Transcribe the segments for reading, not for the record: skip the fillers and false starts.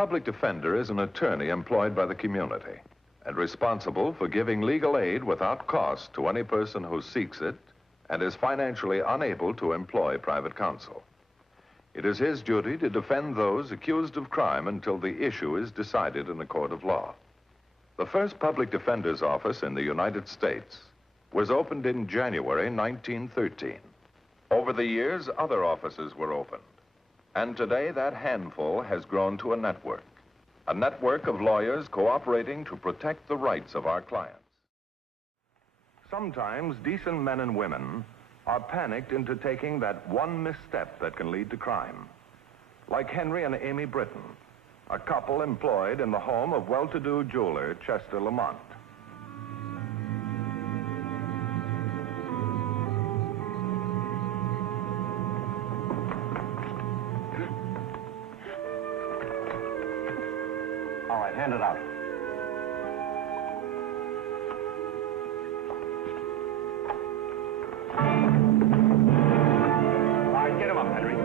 public defender is an attorney employed by the community and responsible for giving legal aid without cost to any person who seeks it and is financially unable to employ private counsel. It is his duty to defend those accused of crime until the issue is decided in a court of law. The first public defender's office in the United States was opened in January 1913. Over the years, other offices were opened. And today, that handful has grown to a network of lawyers cooperating to protect the rights of our clients. Sometimes decent men and women are panicked into taking that one misstep that can lead to crime. Like Henry and Amy Britton, a couple employed in the home of well-to-do jeweler Chester Lamont. All right, hand it out. All right, get him up, Henry.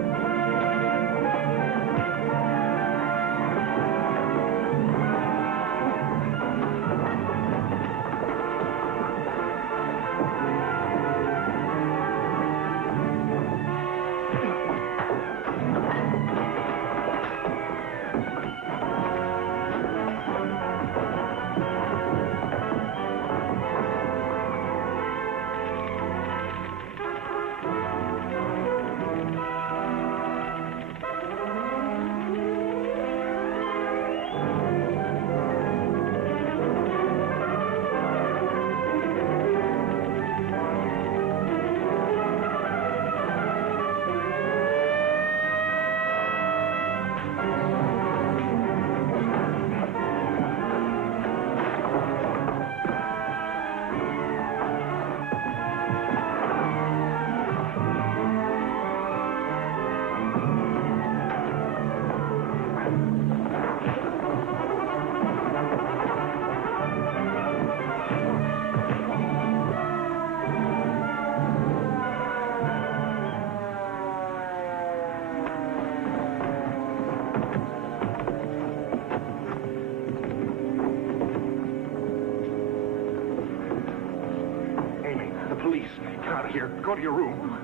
Get out of here. Go to your room.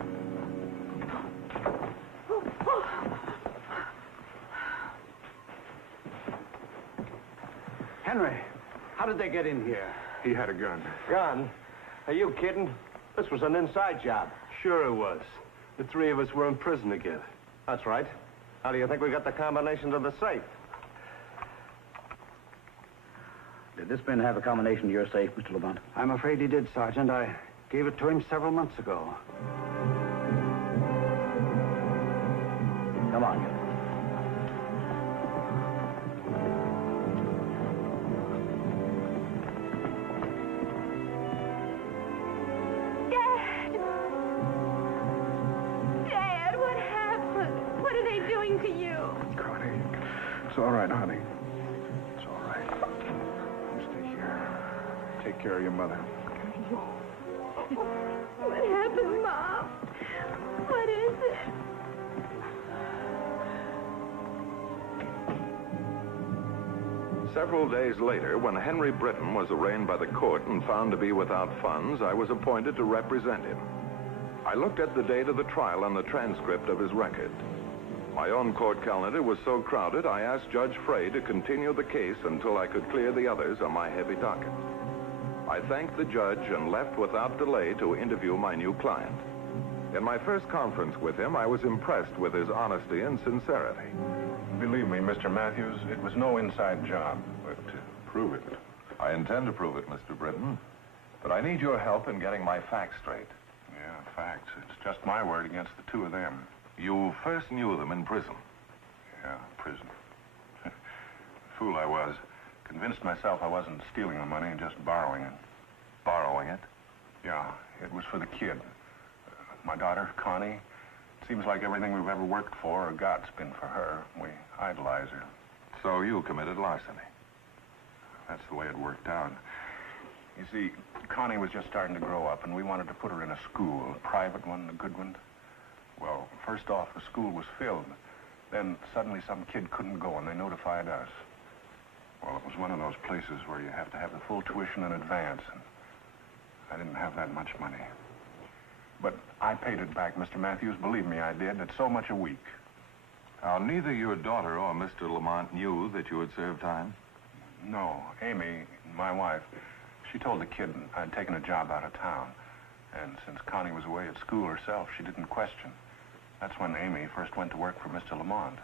Henry, how did they get in here? He had a gun. Gun? Are you kidding? This was an inside job. Sure it was. The three of us were in prison together. That's right. How do you think we got the combination to the safe? Did this man have a combination to your safe, Mr. Lamont? I'm afraid he did, Sergeant. I gave it to him several months ago. Come on. Dad! Dad, what happened? What are they doing to you? Connie, it's all right, honey. It's all right. You stay here. Take care of your mother. What happened, Mom? What is it? Several days later, when Henry Britton was arraigned by the court and found to be without funds, I was appointed to represent him. I looked at the date of the trial and the transcript of his record. My own court calendar was so crowded, I asked Judge Frey to continue the case until I could clear the others on my heavy docket. I thanked the judge and left without delay to interview my new client. In my first conference with him, I was impressed with his honesty and sincerity. Believe me, Mr. Matthews, it was no inside job, but prove it. I intend to prove it, Mr. Britton, but I need your help in getting my facts straight. Yeah, facts. It's just my word against the two of them. You first knew them in prison. Yeah, prison. Fool I was. Convinced myself I wasn't stealing the money, just borrowing it. Borrowing it? Yeah, it was for the kid. My daughter, Connie. It seems like everything we've ever worked for or got's been for her. We idolize her. So you committed larceny? That's the way it worked out. You see, Connie was just starting to grow up, and we wanted to put her in a school, a private one, a good one. Well, first off, the school was filled. Then suddenly some kid couldn't go, and they notified us. Well, it was one of those places where you have to have the full tuition in advance, and I didn't have that much money. But I paid it back, Mr. Matthews. Believe me, I did. It's so much a week. Now, neither your daughter or Mr. Lamont knew that you had served time? No. Amy, my wife, she told the kid I'd taken a job out of town. And since Connie was away at school herself, she didn't question. That's when Amy first went to work for Mr. Lamont.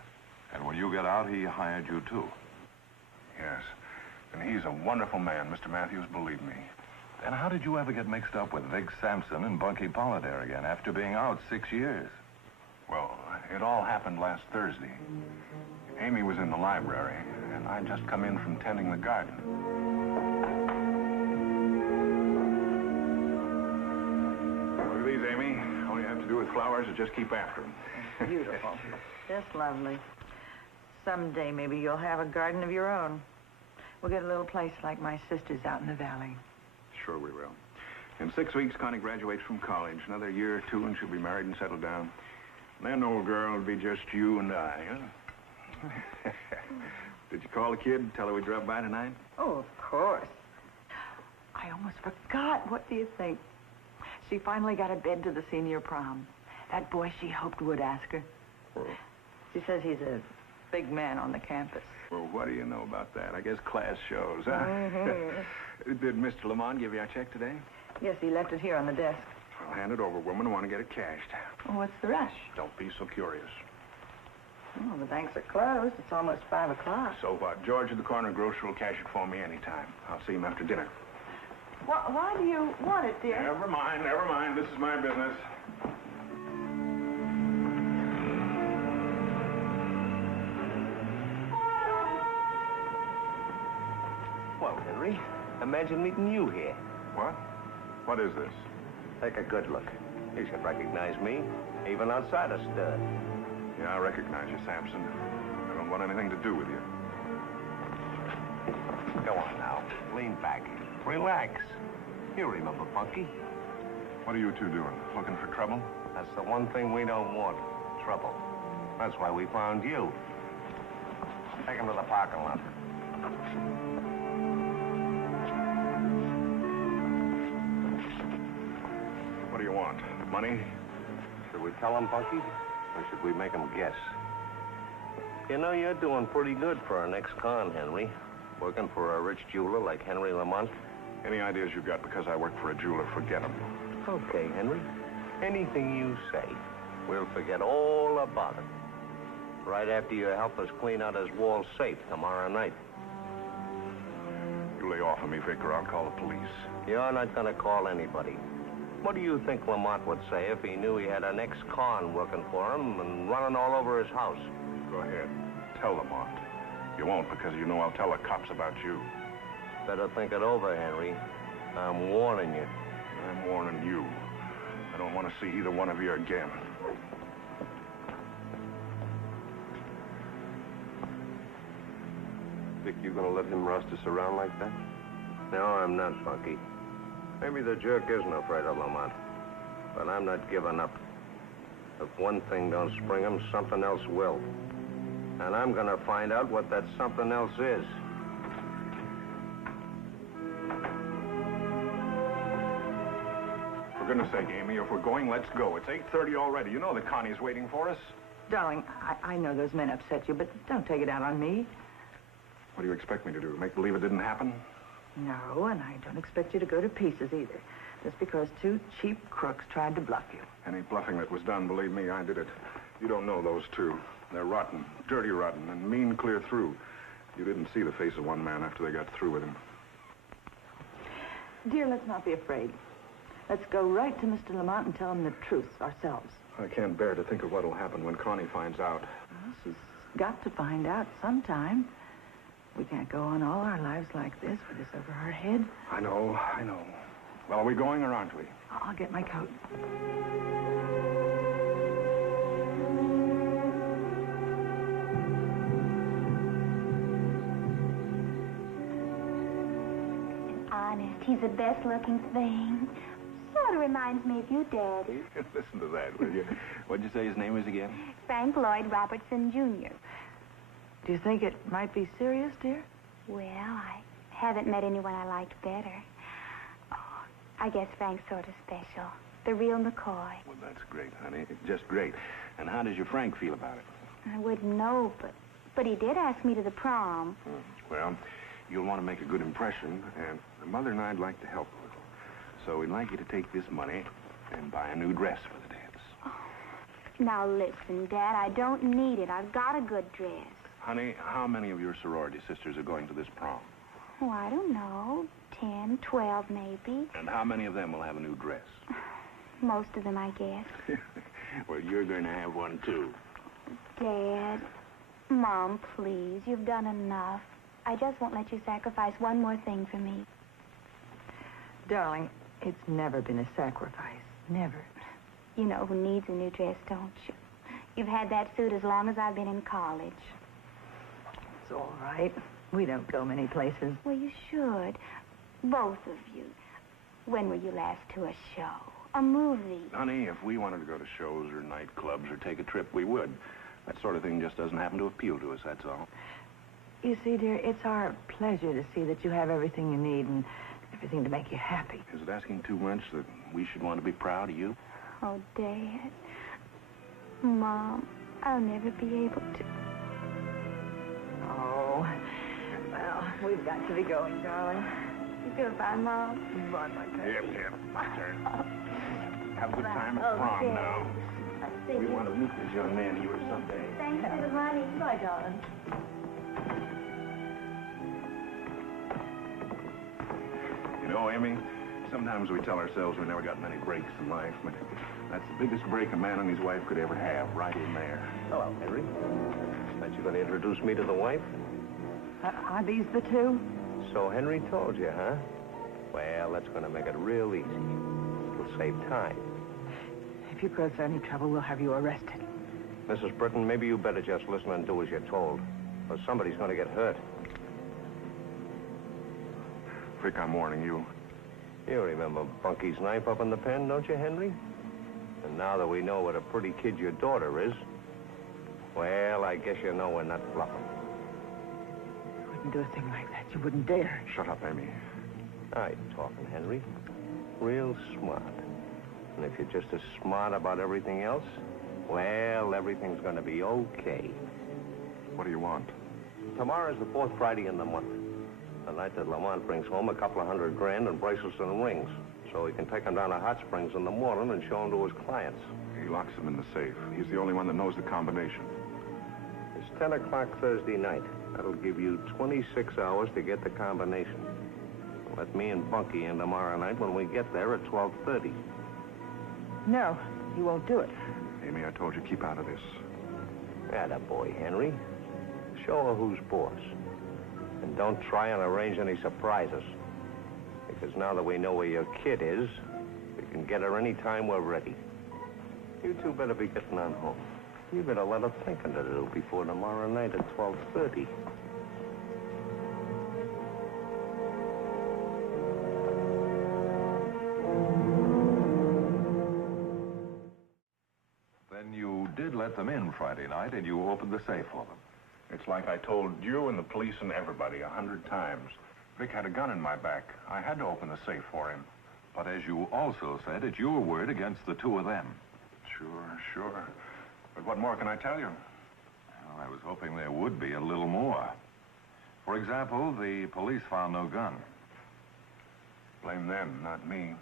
And when you got out, he hired you, too? Yes. And he's a wonderful man, Mr. Matthews, believe me. And how did you ever get mixed up with Vic Sampson and Bunky Pollard again after being out 6 years? Well, it all happened last Thursday. Amy was in the library, and I'd just come in from tending the garden. Look at these, Amy. All you have to do with flowers is just keep after them. Beautiful. Just lovely. Someday, maybe you'll have a garden of your own. We'll get a little place like my sister's out in the valley. Sure we will. In 6 weeks, Connie graduates from college. Another year or two, and she'll be married and settled down. Then, old girl, it'll be just you and I, huh? Did you call the kid, tell her we dropped by tonight? Oh, of course. I almost forgot. What do you think? She finally got a bed to the senior prom. That boy she hoped would ask her. Well, She says he's a big man on the campus. well, what do you know about that? I guess class shows, huh? Mm-hmm. Did Mr. Lamont give you our check today? Yes, he left it here on the desk. I'll hand it over, woman. I want to get it cashed. Well, what's the rush? Don't be so curious. Oh, the banks are closed. It's almost 5 o'clock. So what? George at the corner grocer will cash it for me anytime. I'll see him after dinner. Why do you want it, dear? Never mind, never mind. This is my business. Well, Henry, imagine meeting you here. What? What is this? Take a good look. You should recognize me, even outside a stud. Yeah, I recognize you, Sampson. I don't want anything to do with you. Go on now. Lean back. Relax. You remember Bunky? What are you two doing? Looking for trouble? That's the one thing we don't want. Trouble. That's why we found you. Take him to the parking lot. What do you want? Money? Should we tell him, Bunky? Or should we make him guess? You know, you're doing pretty good for an ex-con, Henry. Working for a rich jeweler like Henry Lamont. Any ideas you got because I work for a jeweler, forget them. Okay, Henry. Anything you say, we'll forget all about it. Right after you help us clean out his wall safe tomorrow night. You lay off of me, Vic, or I'll call the police. You're not gonna call anybody. What do you think Lamont would say if he knew he had an ex-con working for him and running all over his house? Go ahead. Tell Lamont. You won't because you know I'll tell the cops about you. Better think it over, Henry. I'm warning you. I'm warning you. I don't want to see either one of you again. Think you're gonna let him roust us around like that? No, I'm not, Bunky. Maybe the jerk isn't afraid of Lamont. But I'm not giving up. If one thing don't spring him, something else will. And I'm gonna find out what that something else is. For goodness sake, Amy, if we're going, let's go. It's 8:30 already. You know that Connie's waiting for us. Darling, I know those men upset you, but don't take it out on me. What do you expect me to do? Make believe it didn't happen? No, and I don't expect you to go to pieces either. Just because 2 cheap crooks tried to bluff you. Any bluffing that was done, believe me, I did it. You don't know those two. They're rotten, dirty rotten, and mean clear through. You didn't see the face of one man after they got through with him. Dear, let's not be afraid. Let's go right to Mr. Lamont and tell him the truth ourselves. I can't bear to think of what'll happen when Connie finds out. Well, she's got to find out sometime. We can't go on all our lives like this with this over our head. I know. Well, are we going or aren't we? I'll get my coat. Honest, he's the best looking thing. So sort of reminds me of you, Daddy. Listen to that, will you? What'd you say his name is again? Frank Lloyd Robertson, Jr. Do you think it might be serious, dear? Well, I haven't met anyone I liked better. Oh, I guess Frank's sort of special. The real McCoy. Well, that's great, honey. Just great. And how does your Frank feel about it? I wouldn't know, but he did ask me to the prom. Well, you'll want to make a good impression, and Mother and I'd like to help a little. So we'd like you to take this money and buy a new dress for the dance. Oh. Now, listen, Dad, I don't need it. I've got a good dress. Honey, how many of your sorority sisters are going to this prom? Oh, I don't know. 10, 12, maybe. And how many of them will have a new dress? Most of them, I guess. Well, you're going to have one, too. Dad, Mom, please, you've done enough. I just won't let you sacrifice one more thing for me. Darling, it's never been a sacrifice. Never. You know who needs a new dress, don't you? You've had that suit as long as I've been in college. It's all right. We don't go many places. Well, you should. Both of you. When were you last to a show? A movie? Honey, if we wanted to go to shows or nightclubs or take a trip, we would. That sort of thing just doesn't happen to appeal to us, that's all. You see, dear, it's our pleasure to see that you have everything you need and everything to make you happy. Is it asking too much that we should want to be proud of you? Oh, Dad. Mom, I'll never be able to. Oh, well, we've got to be going, darling. Goodbye, Mom. Bye, my pet. Yep, my turn. Have a good time at prom Okay. now. We want to meet this young man here someday. Thanks for the money. Bye, darling. You know, Amy, sometimes we tell ourselves we never got many breaks in life, but that's the biggest break a man and his wife could ever have, right in there. Hello, Henry. Bet you're going to introduce me to the wife? Are these the two? So Henry told you, huh? Well, that's going to make it real easy. It'll save time. If you cause any trouble, we'll have you arrested. Mrs. Britton, maybe you better just listen and do as you're told, or somebody's going to get hurt. Vic, I'm warning you. You remember Bunky's knife up in the pen, don't you, Henry? And now that we know what a pretty kid your daughter is, well, I guess you know we're not bluffing. You wouldn't do a thing like that. You wouldn't dare. Shut up, Amy. Now you're talking, Henry. Real smart. And if you're just as smart about everything else, well, everything's going to be okay. What do you want? Tomorrow's the fourth Friday in the month. The night that Lamont brings home a couple of $100 grand and bracelets and rings, so he can take them down to Hot Springs in the morning and show them to his clients. He locks them in the safe. He's the only one that knows the combination. It's 10 o'clock Thursday night. That'll give you 26 hours to get the combination. Let me and Bunky in tomorrow night when we get there at 12:30. No, you won't do it. Amy, I told you, keep out of this. Attaboy, Henry. Show her who's boss. And don't try and arrange any surprises. Because now that we know where your kid is, we can get her any time we're ready. You two better be getting on home. You got a lot of thinking to do before tomorrow night at 12:30. Then you did let them in Friday night, and you opened the safe for them. It's like I told you and the police and everybody 100 times. Vic had a gun in my back. I had to open the safe for him. But as you also said, it's your word against the two of them. Sure. But what more can I tell you? Well, I was hoping there would be a little more. For example, the police found no gun. Blame them, not me.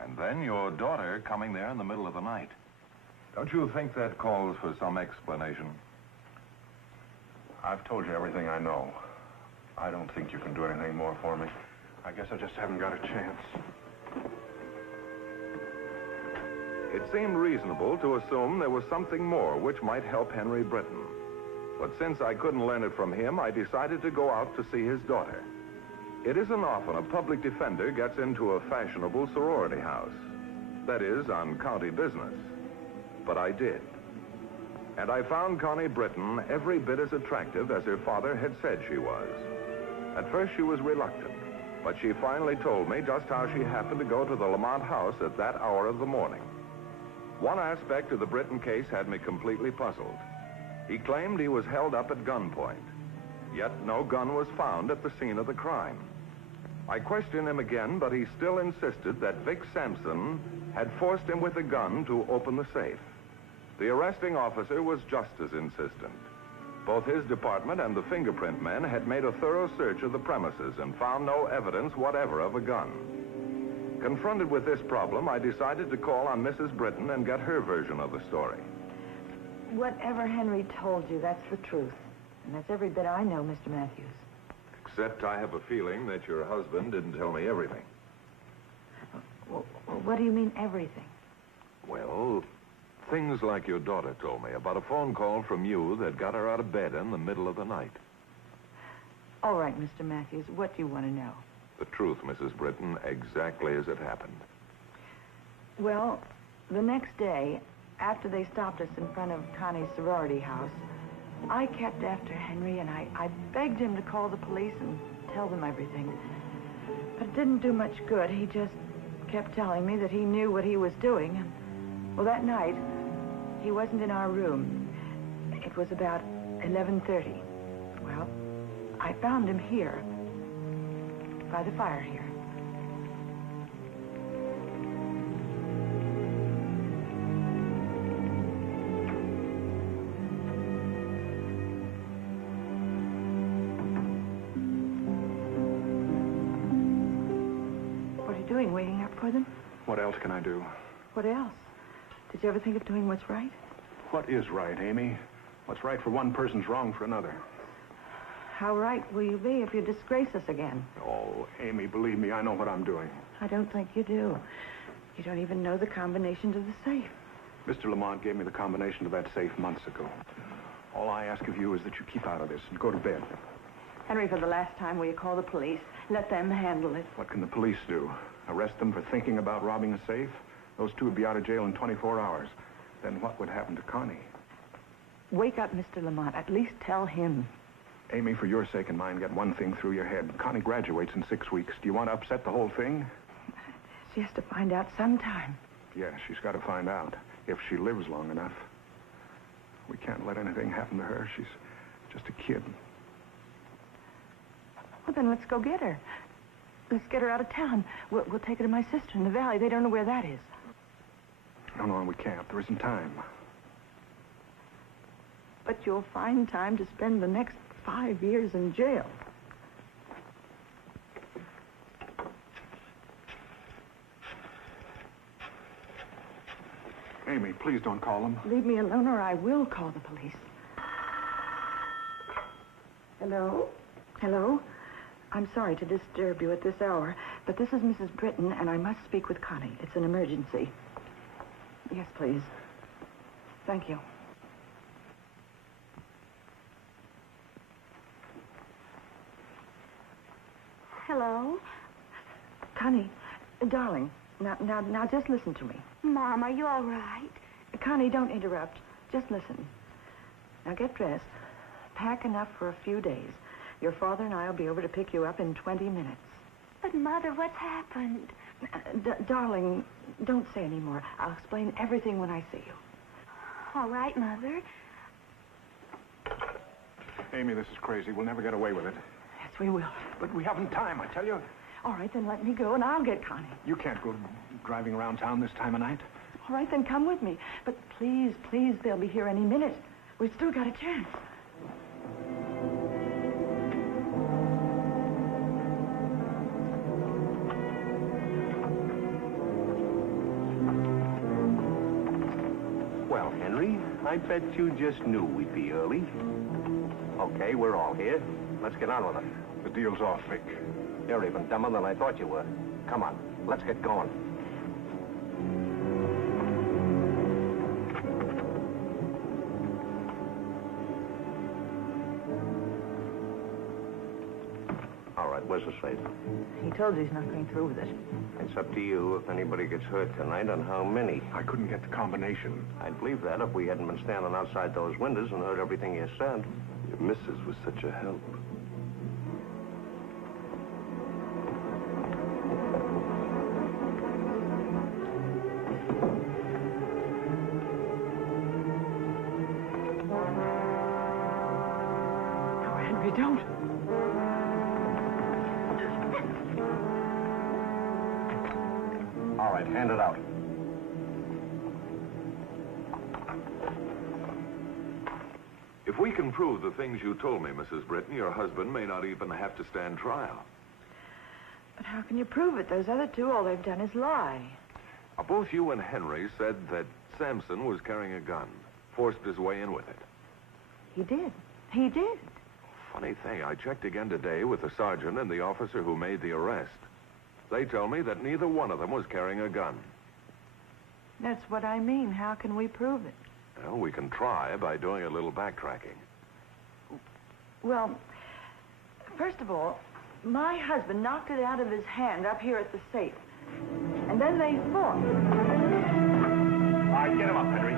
And then your daughter coming there in the middle of the night. Don't you think that calls for some explanation? I've told you everything I know. I don't think you can do anything more for me. I guess I just haven't got a chance. It seemed reasonable to assume there was something more which might help Henry Britton. But since I couldn't learn it from him, I decided to go out to see his daughter. It isn't often a public defender gets into a fashionable sorority house. That is, on county business. But I did. And I found Connie Britton every bit as attractive as her father had said she was. At first she was reluctant, but she finally told me just how she happened to go to the Lamont house at that hour of the morning. One aspect of the Britton case had me completely puzzled. He claimed he was held up at gunpoint, yet no gun was found at the scene of the crime. I questioned him again, but he still insisted that Vic Sampson had forced him with a gun to open the safe. The arresting officer was just as insistent. Both his department and the fingerprint men had made a thorough search of the premises and found no evidence whatever of a gun. Confronted with this problem, I decided to call on Mrs. Britton and get her version of the story. Whatever Henry told you, that's the truth. And that's every bit I know, Mr. Matthews. Except I have a feeling that your husband didn't tell me everything. Well, what do you mean, everything? Well, things like your daughter told me about a phone call from you that got her out of bed in the middle of the night. All right, Mr. Matthews, what do you want to know? The truth, Mrs. Britton, exactly as it happened. Well, the next day, after they stopped us in front of Connie's sorority house, I kept after Henry and I begged him to call the police and tell them everything. But it didn't do much good. He just kept telling me that he knew what he was doing. And, well, that night, he wasn't in our room. It was about 11:30. Well, I found him here, by the fire here. What are you doing, waiting up for them? What else can I do? What else? Did you ever think of doing what's right? What is right, Amy? What's right for one person's wrong for another. How right will you be if you disgrace us again? Oh, Amy, believe me, I know what I'm doing. I don't think you do. You don't even know the combination to the safe. Mr. Lamont gave me the combination to that safe months ago. All I ask of you is that you keep out of this and go to bed. Henry, for the last time, will you call the police? Let them handle it. What can the police do? Arrest them for thinking about robbing a safe? Those two would be out of jail in 24 hours. Then what would happen to Connie? Wake up, Mr. Lamont. At least tell him. Amy, for your sake and mine, get one thing through your head. Connie graduates in 6 weeks. Do you want to upset the whole thing? She has to find out sometime. Yeah, she's got to find out. If she lives long enough. We can't let anything happen to her. She's just a kid. Well, then let's go get her. Let's get her out of town. We'll take her to my sister in the valley. They don't know where that is. No, we can't. There isn't time. But you'll find time to spend the next 5 years in jail. Amy, please don't call them. Leave me alone or I will call the police. Hello? Hello? I'm sorry to disturb you at this hour, but this is Mrs. Britton, and I must speak with Connie. It's an emergency. Yes, please. Thank you. Hello? Connie, darling, now just listen to me. Mom, are you all right? Connie, don't interrupt. Just listen. Now get dressed. Pack enough for a few days. Your father and I will be over to pick you up in 20 minutes. But, Mother, what's happened? Darling, don't say any more. I'll explain everything when I see you. All right, Mother. Amy, this is crazy. We'll never get away with it. Yes, we will. But we haven't time, I tell you. All right, then let me go and I'll get Connie. You can't go driving around town this time of night. All right, then come with me. But please, they'll be here any minute. We've still got a chance. Well, Henry, I bet you just knew we'd be early. Okay, we're all here. Let's get on with it. The deal's off, Vic. You're even dumber than I thought you were. Come on, let's get going. All right, where's the safe? He told you he's not going through with it. It's up to you if anybody gets hurt tonight and how many. I couldn't get the combination. I'd believe that if we hadn't been standing outside those windows and heard everything you said. Your missus was such a help. Don't. All right, hand it out. If we can prove the things you told me, Mrs. Britton, your husband may not even have to stand trial. But how can you prove it? Those other two, all they've done is lie. Both you and Henry said that Sampson was carrying a gun, forced his way in with it. He did. He did. Funny thing, I checked again today with the sergeant and the officer who made the arrest. They tell me that neither one of them was carrying a gun. That's what I mean. How can we prove it? Well, we can try by doing a little backtracking. Well, first of all, my husband knocked it out of his hand up here at the safe. And then they fought. All right, get him up, Henry.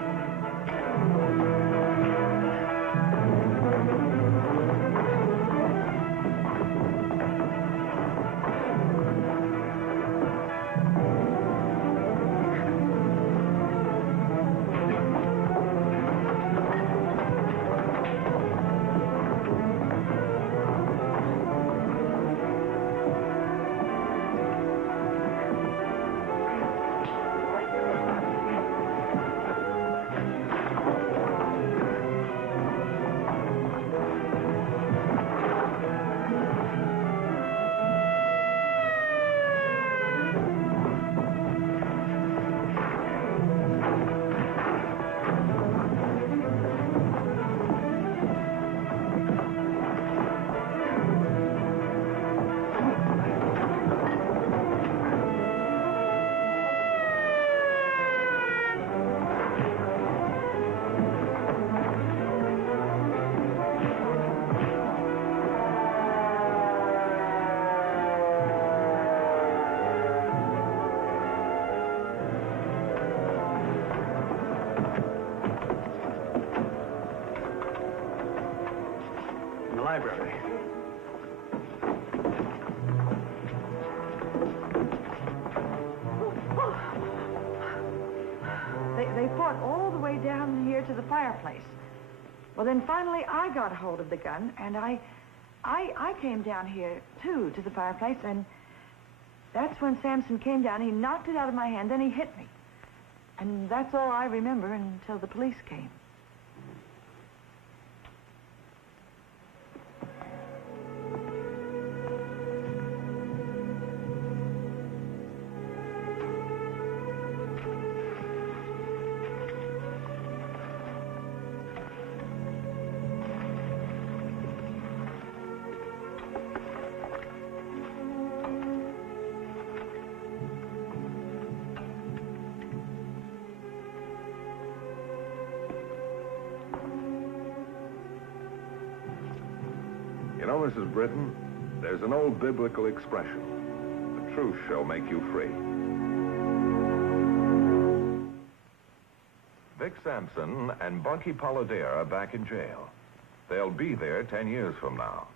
Library. They fought all the way down here to the fireplace. Well, then finally I got hold of the gun, and I came down here, too, to the fireplace, and that's when Sampson came down. He knocked it out of my hand, then he hit me. And that's all I remember until the police came. You know, Mrs. Britton, there's an old biblical expression. The truth shall make you free. Vic Sampson and Bunky Polidare are back in jail. They'll be there 10 years from now.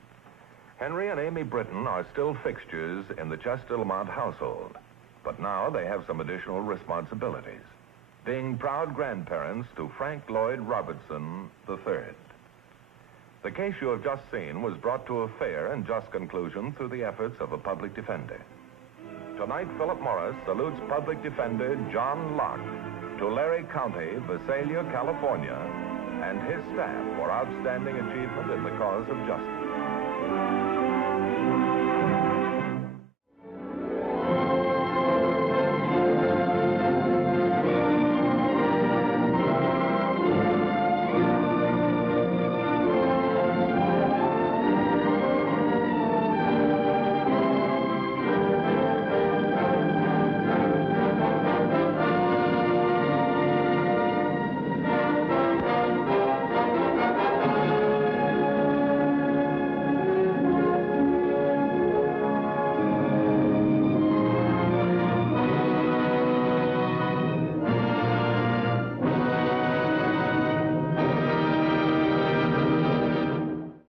Henry and Amy Britton are still fixtures in the Chester Lamont household, but now they have some additional responsibilities, being proud grandparents to Frank Lloyd Robertson III. The case you have just seen was brought to a fair and just conclusion through the efforts of a public defender. Tonight, Philip Morris salutes public defender John Locke, Tulare County, Visalia, California, and his staff for outstanding achievement in the cause of justice.